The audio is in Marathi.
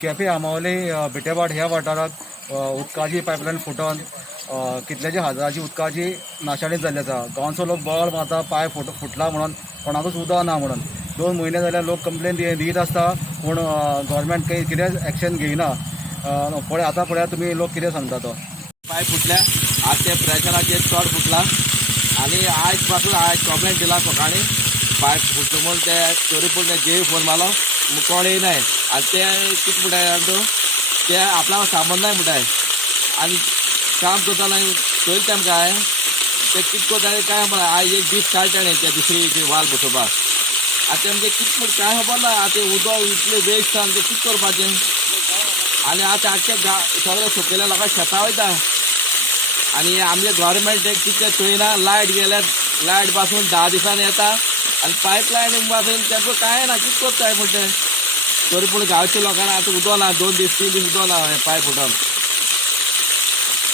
केपें आमावले बिटेवाड ह्या वाठारात उदकाची पायपलायन फुटोन कितल्याशे हजाराची उदकाची नाशाडी जाल्ली आसा. गांवचो लोक बोवाळ मारता पायप फुटला म्हणून, कोणाकूच उदक ना म्हणून. 2 म्हयने जाल्यार लोक कंप्लेन दीत आसता, पूण गव्हर्मेंट काही कितें एक्शन घेयना. पळय आतां पळया तुमी लोक कितें सांगता तो. पायप फुटल्या, आज ते प्रेशराचेर चड फुटला आणि आज पासून कंप्लेंट दिला सकाळी पायप फुटलो म्हणून. ते तरी पूण जे फोन मारलो कोण येयनाय आनी ते कितें म्हणटाय ते आपल्याक सामन नाय म्हणटाय आनी काम करता नाही चोयता तेमकां ते कितें करता काय म्हणा. आज एक दीस काडटा ते दुसरी वाल बसोवपाक. आतां तेमगे कितें म्हण कांय खबर ना. आतां उदक इतलें वेस्ट आसा ते कितें करपाचें. आनी आतां आख्खे सगळे सकयल्या लोकांक शेतां वयता आनी आमगे गव्हर्मेंट कितें चोयना. लायट गेल्यार लायट पासून 10 दिसांनी येता आनी पायपलायन पासून तेमकां कांय ना. कितें करताय म्हण ते तरी पूण गांवच्या लोकांना आतां उदक ना. 2 दीस 3 दीस उदक ना पायप फुटोन.